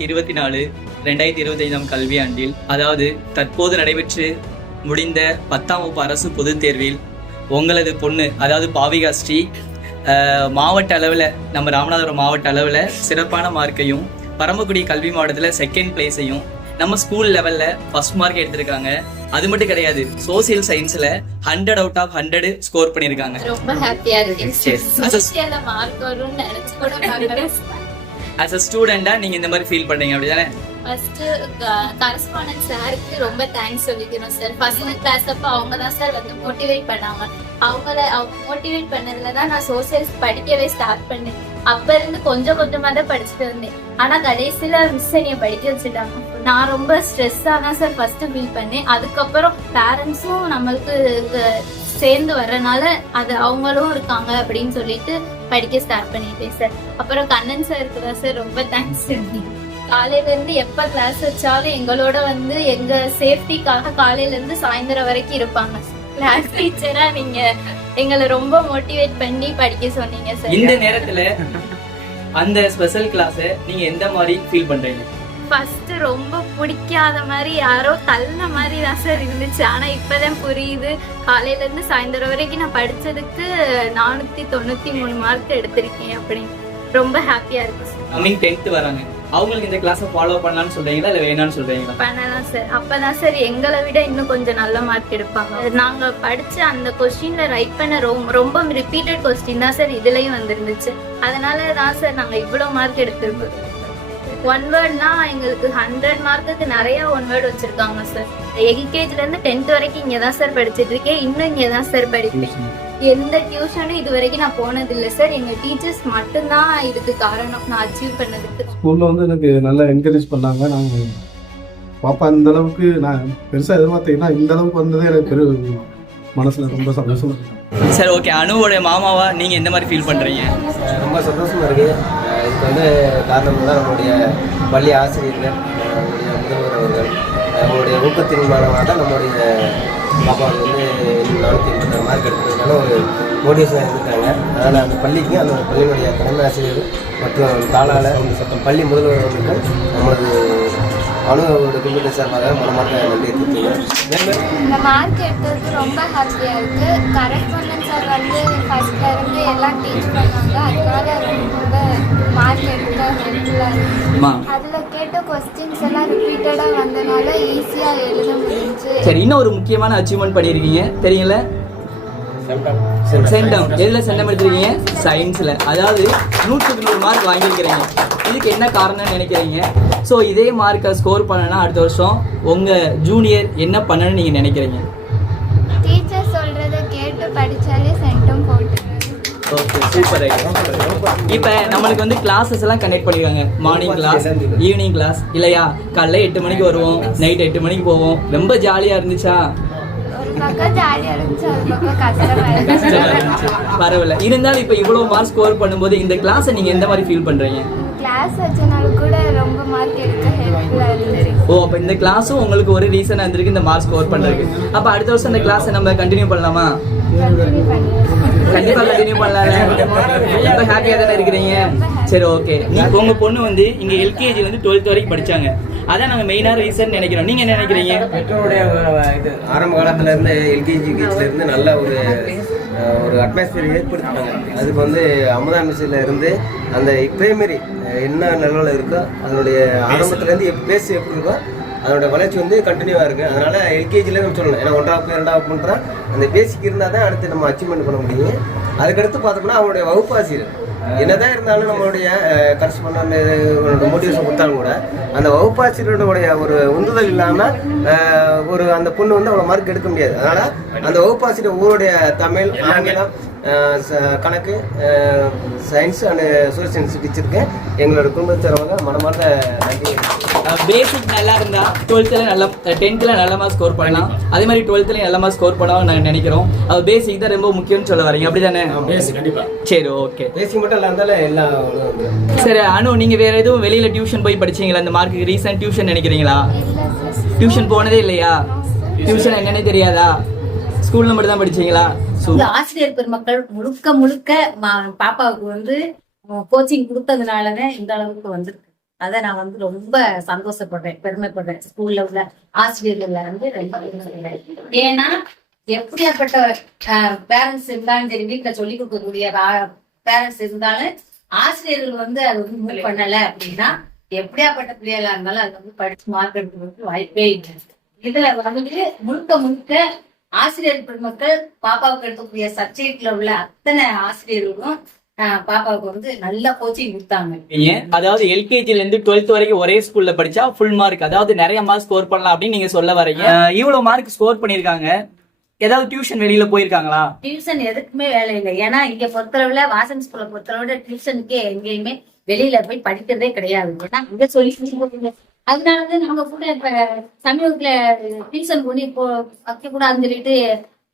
2024 2025 கல்வியாண்டில், அதாவது தற்போது நடைபெற்று முடிந்த 10ஆம் வகுப்பு அரசு பொதுத் தேர்வில் உங்களது பொண்ணு, அதாவது பாவிகா ஸ்ரீ, மாவட்ட அளவில், நம்ம ராமநாதபுரம் மாவட்ட அளவில் சிறப்பான மார்க்கையும், பரமக்குடி கல்வி மாவட்டத்தில் செகண்ட் பிளேஸையும், நம்ம ஸ்கூல் லெவலில் ஃபர்ஸ்ட் மார்க் எடுத்திருக்காங்க. அது மட்டும் கிடையாது, சோசியல் சயின்ஸ்ல 100 out of 100 ஸ்கோர் பண்ணிருக்காங்க. ரொம்ப ஹாப்பியா இருக்கேன். சோசியல்ல மார்க் வரும்னு நினைச்சு கூட பார்க்கல. as a ஸ்டூடெண்டா நீங்க இந்த மாதிரி ஃபீல் பண்றீங்க அப்படிதானே? ஃபர்ஸ்ட் கரஸ்பாண்டன்ட் சாருக்கு ரொம்ப தேங்க்ஸ் சொல்லிக்கணும் சார். ஃபர்ஸ்ட் கிளாஸ் அப்ப அவங்க தான் சார் வந்து மோட்டிவேட் பண்ணாங்க. அவங்க மோட்டிவேட் பண்ணதுல தான் நான் சோசியல்ஸ் படிக்கவே ஸ்டார்ட் பண்ணேன். அப்ப இருந்து கொஞ்சம் கொஞ்சமா தான் படிச்சுட்டு வந்தேன். ஆனா கடைசியில மிஸ் என்னைய படிக்க வச்சுட்டாங்க. நான் ரொம்ப ஸ்ட்ரெஸ்ஸா தான் சார் ஃபர்ஸ்ட் ஃபீல் பண்ணேன். அதுக்கப்புறம் பேரண்ட்ஸும் நம்மளுக்கு சேர்ந்து வர்றதுனால அது அவங்களும் இருக்காங்க அப்படின்னு சொல்லிட்டு படிக்க ஸ்டார்ட் பண்ணிட்டேன் சார். அப்புறம் கண்ணன் சாருக்கு தான் சார் ரொம்ப தேங்க்ஸ். காலையில இருந்து எப்ப கிளாஸ் வச்சாலும் எங்களோட வந்து எங்க சேஃப்டிக்காக காலையில இருந்து சாயந்தரம் வரைக்கும் இருப்பாங்க. கிளாஸ் டீச்சரா நீங்க எங்களை ரொம்ப மோட்டிவேட் பண்ணி படிக்க சொன்னீங்க சார். இந்த நேரத்துல அந்த ஸ்பெஷல் கிளாஸ் நீங்க எந்த மாதிரி ஃபீல் பண்றீங்க? ஃபர்ஸ்ட் ரொம்ப பிடிக்காத மாதிரி யாரோ தள்ளின மாதிரி தான் சார் இருந்துச்சு. ஆனா இப்பதான் புரியுது, காலையில இருந்து சாயந்தரம் வரைக்கும் நான் படிச்சதுக்கு 493 மார்க் எடுத்திருக்கேன் அப்படின்னு. ரொம்ப ஹாப்பியா இருக்கு சார். கமிங் 10th வராங்க, அவங்களுக்கு இந்த கிளாஸை ஃபாலோ பண்ணலாம்னு சொல்றீங்களா இல்ல வேணாம்னு சொல்றீங்களா? பண்ணலாம் சார். அப்பதான் சார் எங்களை விட இன்னும் கொஞ்சம் நல்ல மார்க் எடுப்பாங்க. நாங்க படிச்ச அந்த கொஸ்டின்ல ரைட் பண்ண ரொம்ப ரிப்பீட்டட் கொஸ்டின் தான் சார் இதுலயும் வந்துருந்துச்சு. அதனால தான் சார் நாங்க இவ்வளவு மார்க் எடுத்திருக்கோம். ஒன் வேர்ட்னா எங்களுக்கு 100 மார்க்குக்கு நிறைய ஒன் வேர்ட் வச்சிருக்காங்க சார். எல்கேஜில இருந்து 10th வரைக்கும் இங்கதான் சார் படிச்சுட்டு இருக்கேன். இன்னும் இங்கதான் சார் படிப்பேன். எந்த டியூஷனும் இது வரைக்கும் நான் போனது இல்லை சார். எங்க டீச்சர்ஸ் மட்டும்தான் இதுக்கு காரணம் நான் அச்சீவ் பண்ணதுக்கு. ஸ்கூல்ல வந்து எனக்கு நல்லா என்கரேஜ் பண்ணாங்க. நாங்கள் பாப்பா இந்த அளவுக்கு நான் பெருசாக எதிர்பார்த்தீங்கன்னா இந்த அளவுக்கு வந்ததே எனக்கு பெரிய மனசுல ரொம்ப சந்தோஷமா இருக்கு சார். ஓகே, அனுவோட மாமாவா நீங்க எந்த மாதிரி ஃபீல் பண்றீங்க? ரொம்ப சந்தோஷமா இருக்கு. இதுக்கு வந்து காரணம் தான் நம்மளுடைய பள்ளி ஆசிரியர்கள், நம்மளுடைய முதல்வர் அவர்கள், அவங்களுடைய ஊக்கத்தின் மூலமாக தான் நம்மளுடைய பாப்பா வந்து 486 மார்க் எடுக்கிறதுனால ஒரு மோட்டிவேஷனாக இருந்துட்டாங்க. அதனால் அந்த பள்ளிக்கு, அந்த பள்ளியினுடைய தலைமை ஆசிரியர்கள் மற்றும் தாளாளர் பள்ளி முதல்வர் அவர்களுக்கு நம்மளது அனுபவோட குடும்பத்தை சார்பாக மனமார்ந்த நன்றி தெரிவித்துள்ளேன். இந்த மார்க் எடுத்ததுக்கு ரொம்ப ஹாப்பியாக இருக்குது. கரஸ்பாண்டன்ட் சார் வந்து ஃபர்ஸ்ட்ல இருந்து எல்லாம் டீச் பண்ணாங்க. அதனால ரொம்ப மார்க் எடுக்க ஹெல்ப்ஃபுல்லாக இருக்குது. அதில் கேட்ட கொஸ்டின்ஸ் எல்லாம் ரிப்பீட்டடாக வந்தனால ஈஸியாக எழுத முடிஞ்சு. சரி, இன்னும் ஒரு முக்கியமான அச்சீவ்மெண்ட் பண்ணியிருக்கீங்க தெரியல? சென்டம். எதுல சென்டம் எடுத்திருக்கீங்க? சயின்ஸ்ல. அதாவது 100க்கு 100 மார்க் வாங்கியிருக்கிறீங்க. இதுக்கு என்ன காரணம்னு நினைக்கிறீங்க? ஸோ இதே மார்க்கை ஸ்கோர் பண்ணனா அடுத்த வருஷம் உங்க ஜூனியர் என்ன பண்ணணும்னு நீங்க நினைக்கிறீங்க? டீச்சர் சொல்றதை கேட்டு படிச்சாலே சென்டம் போட்டு. Okay, super idea. இப்போ நம்மளுக்கு வந்து கிளாஸஸ் எல்லாம் கனெக்ட் பண்ணிருக்காங்க. மார்னிங் கிளாஸ், ஈவினிங் கிளாஸ் இல்லையா? காலைல 8 மணிக்கு வருவோம், நைட் 8 மணிக்கு போவோம். ரொம்ப ஜாலியா இருந்துச்சா? பரவாயில்ல. இருந்தாலும் இப்ப இவ்வளவு மார்க் ஸ்கோர் பண்ணும்போது இந்த கிளாஸை நீங்க எந்த மாதிரி ஃபீல் பண்றீங்க? கிளாஸ் வச்சனால கூட ரொம்ப மார்க் எடுக்க ஹெல்ப்ஃபுல்லா இருந்துச்சு. ஓ, அப்ப இந்த கிளாஸும் உங்களுக்கு ஒரு ரீசனா இருந்திருக்கு இந்த மார்க் ஸ்கோர் பண்றதுக்கு. அப்ப அடுத்த வருஷம் இந்த கிளாஸை நம்ம கண்டினியூ பண்ணலாமா? கண்டிப்பா கண்டினியூ பண்ணலாம். ரொம்ப ஹாப்பியா தானே இருக்கிறீங்க? சரி, ஓகே. உங்க பொண்ணு வந்து இங்க எல்கேஜில இருந்து 12th வரைக்கும் படிச்சாங்க. அதான் நாங்க மெயினான ரீசன் நினைக்கிறோம். நீங்க என்ன நினைக்கிறீங்க? பெற்றோருடைய இது ஆரம்ப காலத்துல இருந்து எல்கேஜி யூகேஜில இருந்து நல்ல ஒரு அட்மாஸ்பியர் ஏற்படுத்திட்டாங்க. அதுக்கு வந்து அமுதா மிஸ்ல இருந்து அந்த பிரைமரி என்ன நிலவில் இருக்கோ அதனுடைய ஆரம்பத்துல இருந்து பேசி எப்படி இருக்கோ அதோட வளர்ச்சி வந்து கண்டினியூவாக இருக்குது. அதனால் எல்கேஜியில் நம்ம சொல்லணும். ஏன்னா 1ஆவது 2ஆவது பண்ணுறோம் அந்த பேசிக் இருந்தால் தான் அடுத்து நம்ம அச்சீவ்மெண்ட் பண்ண முடியும். அதுக்கடுத்து பார்த்தோம்னா அவங்களுடைய வகுப்பாசிரியர் என்னதான் இருந்தாலும் நம்மளுடைய கரஸ்பாண்டன்ட் மோட்டிவேஷன் கொடுத்தாலும் கூட அந்த வகுப்பாசிரியருடைய ஒரு உந்துதல் இல்லாமல் ஒரு அந்த பொண்ணு வந்து அவ்வளோ மார்க் எடுக்க முடியாது. அதனால் அந்த வகுப்பாசிரியர் ஒவ்வொருடைய தமிழ், ஆங்கிலம், கணக்கு, சயின்ஸ் அண்ட் சோசியல் சயின்ஸ் டீச்சருக்கு எங்களோட குடும்பத்தினராக மனமார்ந்த நன்றி. பேசிக் நல்லா இருந்தா 12th நல்லா 10th நல்ல மார்க் ஸ்கோர் பண்ணலாம். அதே மாதிரி 12th நல்ல மார்க் ஸ்கோர் பண்ணலாம் நாங்க நினைக்கிறோம். அது பேசிக் தான் ரொம்ப முக்கியம்னு சொல்ல வரீங்க, அப்படிதானே? கண்டிப்பா. சரி, ஓகே. பேசிக் மட்டும் இல்ல இருந்தாலும் எல்லாம். சரி அனு, நீங்க வேற எதுவும் வெளியில டியூஷன் போய் படிச்சீங்களா? இந்த மார்க்கு ரீசன்ட் டியூஷன் நினைக்கிறீங்களா? டியூஷன் போனதே இல்லையா? டியூஷன் என்னன்னே தெரியாதா? ஸ்கூல்ல மட்டும் தான் படிச்சீங்களா? ஆசிரியர் பெருமக்கள் முழுக்க பாப்பாவுக்கு வந்து கோச்சிங் கொடுத்ததுனாலதான் இந்த அளவுக்கு வந்திருக்கு. அதை நான் வந்து ரொம்ப சந்தோஷப்படுறேன், பெருமைப்படுறேன். ஸ்கூல்ல உள்ள ஆசிரியர்கள்ல வந்து ரொம்ப பெருமைப்படுறேன். ஏன்னா எப்படியாப்பட்ட பேரண்ட்ஸ் இருந்தாலும் சரி, வீட்டுல சொல்லி கொடுக்கக்கூடிய பேரண்ட்ஸ் இருந்தாலும் ஆசிரியர்கள் வந்து அது வந்து மூவ் பண்ணல அப்படின்னா எப்படியாப்பட்ட பிள்ளைகளா இருந்தாலும் அது வந்து படிச்சு மார்க் எடுக்கிறதுக்கு வாய்ப்பே இல்லை. இதுல வந்து முழுக்க ஆசிரியர் பெருமக்கள் பாப்பாவுக்கு எடுக்கக்கூடிய சப்ஜெக்ட்ல உள்ள அத்தனை ஆசிரியர்களும் பாப்பாவுக்கு வந்து நல்ல கோச்சிங் கொடுத்தாங்க. அதாவது எல்கேஜில இருந்து 12th வரைக்கும் ஒரே ஸ்கூல்ல படிச்சா ஃபுல் மார்க், அதாவது நிறைய மார்க் ஸ்கோர் பண்ணலாம் அப்படின்னு நீங்க சொல்ல வரீங்க. இவ்வளவு மார்க் ஸ்கோர் பண்ணிருக்காங்க, ஏதாவது டியூஷன் வெளியில போயிருக்காங்களா? டியூஷன் எதுக்குமே வேலை இல்லை. ஏன்னா இங்க பொறுத்தளவுல வாசன் ஸ்கூல்ல பொறுத்தளவுல டியூஷனுக்கே எங்கேயுமே வெளியில போய் படிக்கிறதே கிடையாது. ஏன்னா இங்க சொல்லி அதனாலதான் நாங்க கூட இப்ப சமீபத்துல டியூஷன் பண்ணி இப்போ வைக்க கூடாதுன்னு சொல்லிட்டு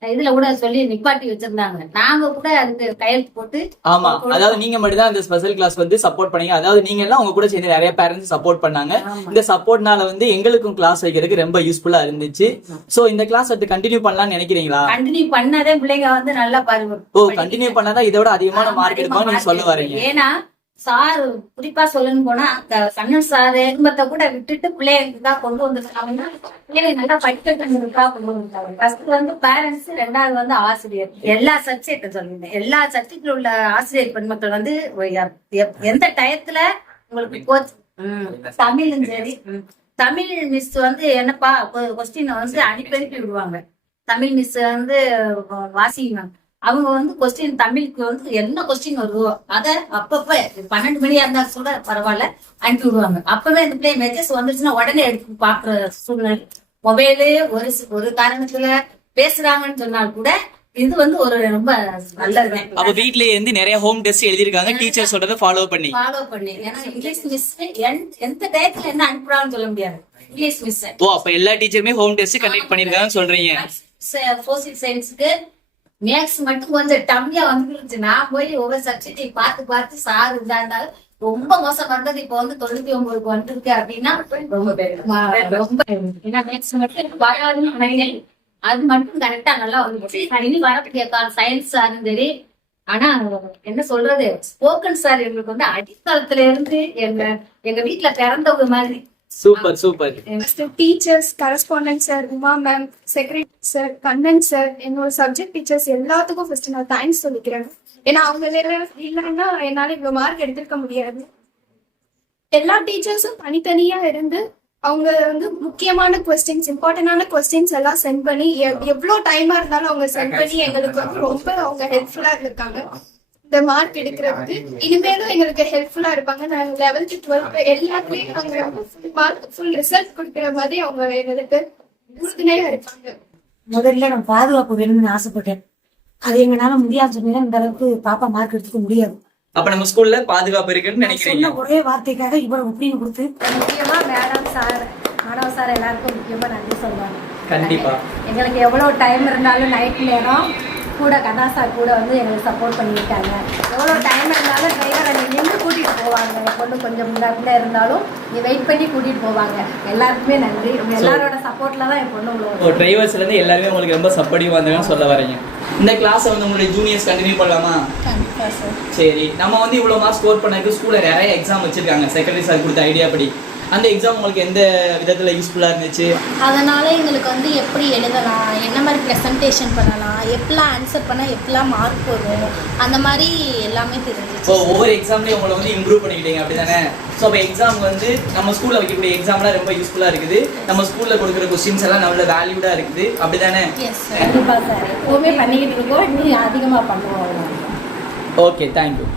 இதுல கூட சொல்லி நிப்பாட்டி வச்சிருந்தாங்க. நாங்க கூட அதுக்கு கையெழுத்து போட்டு. ஆமா, அதாவது நீங்க மட்டும் தான் இந்த ஸ்பெஷல் கிளாஸ் வந்து சப்போர்ட் பண்ணீங்க. அதாவது நீங்க எல்லாம் உங்க கூட சேர்ந்து நிறைய பேரண்ட்ஸ் சப்போர்ட் பண்ணாங்க. இந்த சப்போர்ட்னால வந்து எங்களுக்கும் கிளாஸ் வைக்கிறதுக்கு ரொம்ப யூஸ்ஃபுல்லா இருந்துச்சு. சோ இந்த கிளாஸ் வந்து கண்டினியூ பண்ணலாம்னு நினைக்கிறீங்களா? கண்டினியூ பண்ணாதே பிள்ளைங்க வந்து நல்லா பாருங்க. கண்டினியூ பண்ணாதான் இதோட அதிகமான மார்க் எடுப்பாங்க நீங்க சொல்ல வரீங்க. ஏன்னா சார் குறிப்பா சொல்லணும் போனா கண்ணன் சார் குடும்பத்தை கூட விட்டுட்டு பிள்ளைங்களுக்கு தான் கொண்டு வந்துருக்காங்கன்னா பிள்ளைங்க நல்லா படிக்கிறதுக்கா கொண்டு வந்துருக்காங்க. ஃபர்ஸ்ட் வந்து பேரண்ட்ஸ், ரெண்டாவது வந்து ஆசிரியர். எல்லா சப்ஜெக்ட் சொல்லியிருந்தேன், எல்லா சப்ஜெக்ட்ல உள்ள ஆசிரியர் பெண்மக்கள் வந்து எந்த டயத்துல உங்களுக்கு கோச் தமிழும் சரி, தமிழ் மிஸ் வந்து என்னப்பா கொஸ்டின் வந்து அனுப்பி விடுவாங்க. தமிழ் மிஸ் வந்து வாசிங்க, அவங்க வந்து கொஸ்டின் தமிழுக்கு வந்து என்ன கொஸ்டின் வருதோ அதை அப்பப்ப 12 மணியா இருந்தா கூட பரவாயில்ல அனுப்பி விடுவாங்க. அப்பவே இந்த பிள்ளை மெசேஜ் வந்துருச்சுன்னா உடனே எடுத்து பாக்குற சூழ்நிலை. மொபைலு ஒரு காரணத்துல பேசுறாங்கன்னு சொன்னால் கூட இது வந்து ஒரு ரொம்ப நல்லது. அப்ப வீட்லயே இருந்து நிறைய ஹோம் டெஸ்ட் எழுதிருக்காங்க, டீச்சர் சொல்றதை ஃபாலோ பண்ணி. ஏன்னா இங்கிலீஷ் மிஸ் எந்த டயத்துல என்ன அனுப்புறாங்கன்னு சொல்ல முடியாது. இங்கிலீஷ் மிஸ் அப்ப எல்லா டீச்சருமே ஹோம் டெஸ்ட் கண்டக்ட் பண்ணிருக்காங்கன்னு சொல்றீங்க. சோசியல் சயின்ஸுக்கு மேக்ஸ் மட்டும் கொஞ்சம் டம்மியா வந்துருச்சு. நான் போய் ஒவ்வொரு சப்ஜெக்டையும் பார்த்து சார் இருந்தாலும் ரொம்ப மோசம் வந்தது. இப்ப வந்து 99க்கு வந்துருக்கு அப்படின்னா ரொம்ப ஏன்னா மேக்ஸ் மட்டும் வராதுன்னு அது மட்டும் கரெக்டா நல்லா வந்துச்சு. இனி வரக்கூடிய சயின்ஸ் சாரும் சரி. ஆனா என்ன சொல்றது, ஸ்போக்கன் சார் எங்களுக்கு வந்து அடித்தளத்துல இருந்து எங்க வீட்டுல பிறந்தவங்க மாதிரி. Super. Teachers, correspondent sir, Uma ma'am, secretary sir, Kannan sir, என்னோட சப்ஜெக்ட் டீச்சர்ஸ் எல்லாத்துக்கும் ஃபர்ஸ்ட் நான் தேங்க்ஸ் சொல்லிக்கிறேன். ஏன்னா அவங்க இல்லைன்னா என்னால இவ்வளவு மார்க் எடுத்திருக்க முடியாது. எல்லா டீச்சர்ஸும் தனித்தனியா இருந்து அவங்க வந்து முக்கியமான கொஸ்டின்ஸ், இம்பார்ட்டன்டான கொஸ்டின்ஸ் எல்லாம் சென்ட் பண்ணி எவ்வளவு டைமா இருந்தாலும் அவங்க சென்ட் பண்ணி எங்களுக்கு வந்து ரொம்ப அவங்க ஹெல்ப்ஃபுல்லா இருக்காங்க இந்த மார்க் எடுக்கிறதுக்கு. இனிமேலும் எங்களுக்கு ஹெல்ப்ஃபுல்லா இருப்பாங்க. நாங்கள் 11th 12th எல்லாத்துலயும் அவங்க மார்க் ஃபுல் ரிசல்ட் கொடுக்குற மாதிரி அவங்க எங்களுக்கு உறுதுணையா இருப்பாங்க. முதல்ல நான் பாதுகாப்பு வேணும்னு ஆசைப்பட்டேன். அது எங்களால முடியாது சொன்னீங்கன்னா இந்த அளவுக்கு பாப்பா மார்க் எடுத்துக்க முடியாது. அப்ப நம்ம ஸ்கூல்ல பாதுகாப்பு இருக்குன்னு நினைக்கிறீங்க? ஒரே வார்த்தைக்காக இவ்வளவு அப்படின்னு கொடுத்து முக்கியமா மேடம் சார், மாணவ சார் எல்லாருக்கும் முக்கியமா நன்றி சொல்லுவாங்க. கண்டிப்பா எங்களுக்கு எவ்வளவு டைம் இருந்தாலும் நைட் நேரம் கூட கதா சார் கூட வந்து எங்களுக்கு சப்போர்ட் பண்ணியிருக்காங்க. எவ்வளோ டைம் இருந்தாலும் டிரைவரை நின்று கூட்டிகிட்டு போவாங்க. பொண்ணு கொஞ்சம் முன்னாடி இருந்தாலும் நீ வெயிட் பண்ணி கூட்டிகிட்டு போவாங்க. எல்லாருக்குமே நன்றி. எல்லாரோட சப்போர்ட்ல தான் என் பொண்ணு உள்ள டிரைவர்ஸ்ல இருந்து எல்லாருமே உங்களுக்கு ரொம்ப சப்போர்ட்டிவா இருந்தாங்கன்னு சொல்ல வரீங்க. இந்த கிளாஸை வந்து உங்களுடைய ஜூனியர்ஸ் கண்டினியூ பண்ணலாமா? கண்டிப்பா சார். சரி, நம்ம வந்து இவ்வளோ மார்க் ஸ்கோர் பண்ணதுக்கு ஸ்கூல்ல நிறைய எக்ஸாம் வச்சிருக்காங்க. செக்ரட்டரி சார் கொடுத்த ஐடியா படி அந்த எக்ஸாம் உங்களுக்கு எந்த விதத்தில் யூஸ்ஃபுல்லாக இருந்துச்சு? அதனால எங்களுக்கு வந்து எப்படி எழுதலாம், என்ன மாதிரி ப்ரெசன்டேஷன் பண்ணலாம், எப்படிலாம் ஆன்சர் பண்ணால் எப்படிலாம் மார்க் வரும், அந்த மாதிரி எல்லாமே தெரிஞ்சிச்சு. ஸோ ஒவ்வொரு எக்ஸாம்லேயும் உங்களை வந்து இம்ப்ரூவ் பண்ணிக்கிட்டீங்க அப்படி தானே? ஸோ அப்போ எக்ஸாம் வந்து நம்ம ஸ்கூலில் வைக்கக்கூடிய எக்ஸாம்லாம் ரொம்ப யூஸ்ஃபுல்லாக இருக்குது. நம்ம ஸ்கூலில் கொடுக்குற கொஸ்டின்ஸ் எல்லாம் நல்ல வேல்யூடாக இருக்குது அப்படி தானே? Yes sir. கண்டிப்பாக சார். எப்போவுமே பண்ணிக்கிட்டு இருக்கோம், இன்னும் அதிகமாக பண்ணுவோம். Okay, thank you.